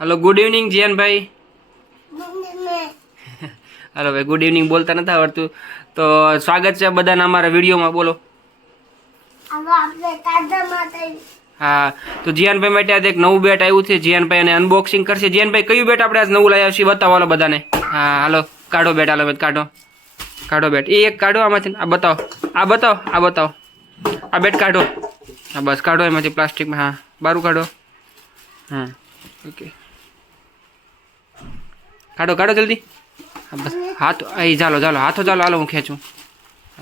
Hello good evening जियान भाई। Hello भाई good evening बोलता नता आवड़તું તો સ્વાગત છે બધાના અમારા વિડીયોમાં બોલો। હા તો જીયાનભાઈ માટે આજે એક નવું બેટ આવ્યું છે જીયાનભાઈ અને અનબોક્સિંગ કરશે। જીયાનભાઈ કયું બેટ આપણે આજ નવું લાવ્યા છીએ બતાવો હાલો બધાને। હા હાલો કાઢો બેટ હાલો બેટ કાઢો કાઢો બેટ એ એક કાઢો આમાંથી આ બતાવો આ બતાવો આ બતાવો આ બેટ કાઢો હા બસ કાઢો એમાંથી પ્લાસ્ટિકમાં હા બારું કાઢો હા ઓકે કાઢો કાઢો જલ્દી હા બસ હાથ અહીં ચાલો ચાલો હાથો ચાલો હાલો હું ખેંચું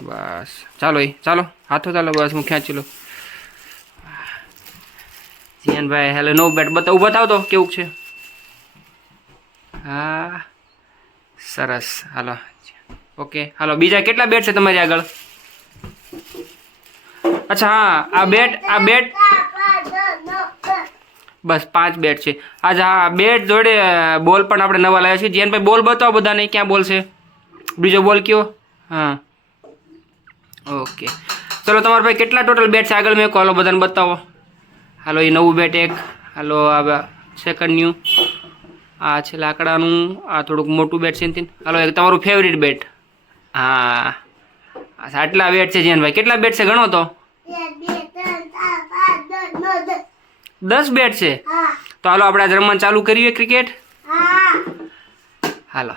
બસ ચાલો એ ચાલો હાથો ચાલો બસ હું ખેંચી લઉં। જીયાનભાઈ હેલો નવું બેટ બતાવું બતાવો તો કેવું છે। હા સરસ હાલો ઓકે હાલો બીજા કેટલા બેટ છે તમારી આગળ। અચ્છા હા આ બેટ બસ 5 બેટ છે आज हाँ बेट जोड़े बॉल पण आपणे नवा लाव्या छे। जीयानभाई बॉल बताओ बधाने क्या बॉल छे बीजो बॉल क्यों हाँ ओके चलो तमारे भाई केटला टोटल बेट छे आगळ में हालो बधाने बतावो। हालो ये नवुं बेट एक हालो आ सेकंड न्यू आ छे लाकडानुं आ थोड़ुंक मोटुं बेट छे हालो एक तमारुं फेवरेट बेट हाँ आटला बेट छे जीयानभाई केटला बेट छे गणो तो 10 बेट छे तो हालो आपणे आज रमવાનું चालू करीए क्रिकेट हालो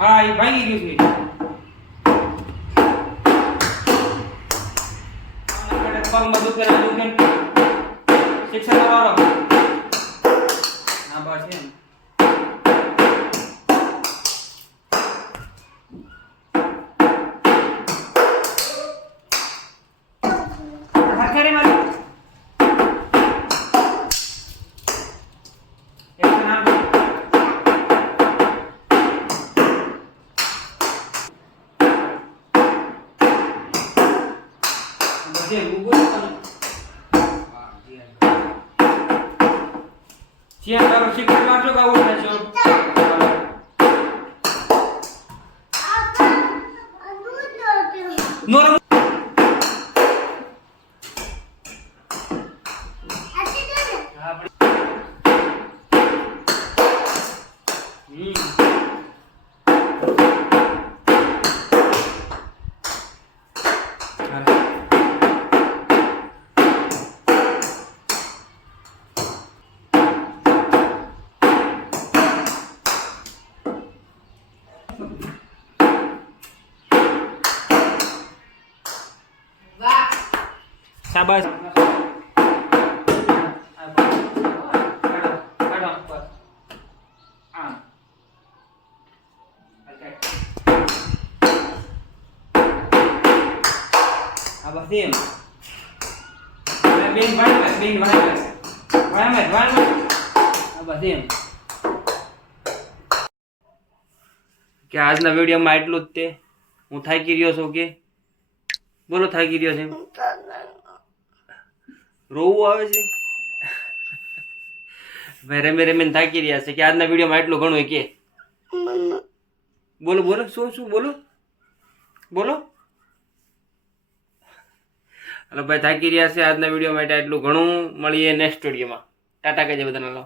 हाँ ये भांगी गयुं छे पग बधुं फेरा दुकेन शिक्षण वाळो हां बस एम हाथ करे मारी शिक्षण मारशो का आउट थशो नो रम शाबाश Abahim. Bin Abahim. કે આજના વિડીયોમાં એટલું જ તે હું થાકી રહ્યો છું કે બોલો થાકી રહ્યો છે રોવું આવે છે ભાઈ રમે રમીને થાકી રહ્યા છે કે આજના વિડીયોમાં એટલું ઘણું કે બોલો બોલો શું શું બોલો બોલો હલો ભાઈ થાકી રહ્યા છે આજના વિડીયો માટે એટલું ઘણું મળીએ નેક્સ્ટ વિડીયોમાં ટાટા કહેજે બધાને।